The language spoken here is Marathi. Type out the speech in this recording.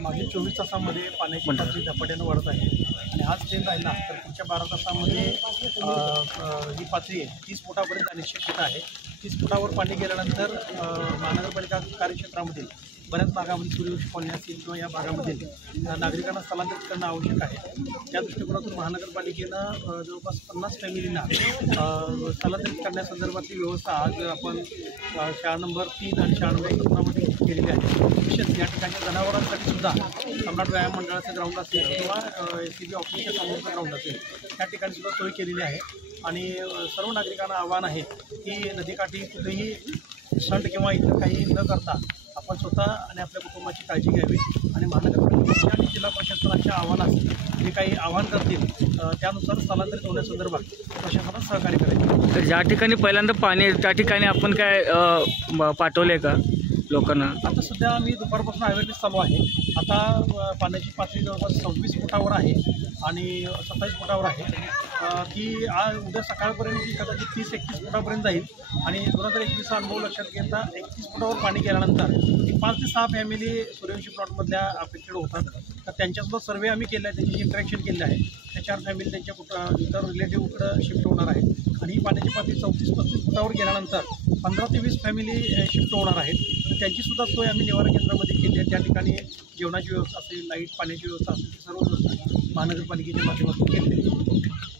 मागील 24 तासांमध्ये पाण्याची पातळी झपाट्यानं वाढत आहे आणि आज ट्रेन राहिला तर पुढच्या 12 तासांमध्ये ही पातळी 30 फुटापर्यंत जाण्याची शक्यता आहे. 30 फुटावर पाणी गेल्यानंतर महानगरपालिका कार्यक्षेत्रामधील बऱ्याच भागामध्ये सूर्यवंशी कॉलनी असतील किंवा या भागामधील नागरिकांना स्थलांतरित करणं आवश्यक आहे. त्या दृष्टिकोनातून महानगरपालिकेनं जवळपास 50 फॅमिलींना स्थलांतरित करण्यासंदर्भातली व्यवस्था आज आपण शाळा नंबर 3 आणि शाळा नंबर 1 केलेली आहे. विशेष या ठिकाणी जनावरांसाठी सुद्धा सम्राट व्यायाम मंडळाचं ग्राउंड असेल किंवा SCB ऑफिसच्या समोरचं ग्राउंड असेल त्या ठिकाणी सुद्धा सोय केलेली आहे. आणि सर्व नागरिकांना आव्हान आहे की नदीकाठी कुठेही संट किंवा इतर काही न करता आपण स्वतः आणि आपल्या कुटुंबाची काळजी घ्यावी आणि महानगरपालिकेच्या आणि जिल्हा प्रशासनाच्या आव्हानास जे काही आव्हान करतील त्यानुसार स्थलांतरित होण्यासंदर्भात प्रशासनास सहकार्य करायचे. तर ज्या ठिकाणी पहिल्यांदा पाणी त्या ठिकाणी आपण काय पाठवले का लोकांना? आता सध्या आम्ही दुपारपासून अवेअरनेस चालू आहे. आता पाण्याची पातळी जवळपास 26 फुटावर आहे आणि 27 फुटावर आहे. ती आज उद्या सकाळपर्यंत ती कदाचित 30-31 फुटापर्यंत जाईल आणि 2021चा अनुभव लक्षात घेता 31 फुटावर पाणी गेल्यानंतर 5 ते 6 फॅमिली सूर्यवंशी प्लॉटमधल्या अफेक्टेड होतात. तर त्यांच्यासुद्धा सर्वे आम्ही केला आहे, त्यांची इंटरॅक्शन केलं आहे. त्या 4 फॅमिली त्यांच्या इतर रिलेटिव्हकडं शिफ्ट होणार आहेत आणि ही पाण्याची पातळी 34-35 फुटावर गेल्यानंतर 15 ते 20 फॅमिली शिफ्ट होणार आहेत. तर त्यांचीसुद्धा सोय आम्ही निवारा केंद्रामध्ये केली आहे. त्या ठिकाणी जेवणाची व्यवस्था असेल, लाईट पाण्याची व्यवस्था असेल, सर्व व्यवस्था महानगरपालिकेच्या माध्यमातून केली आहे.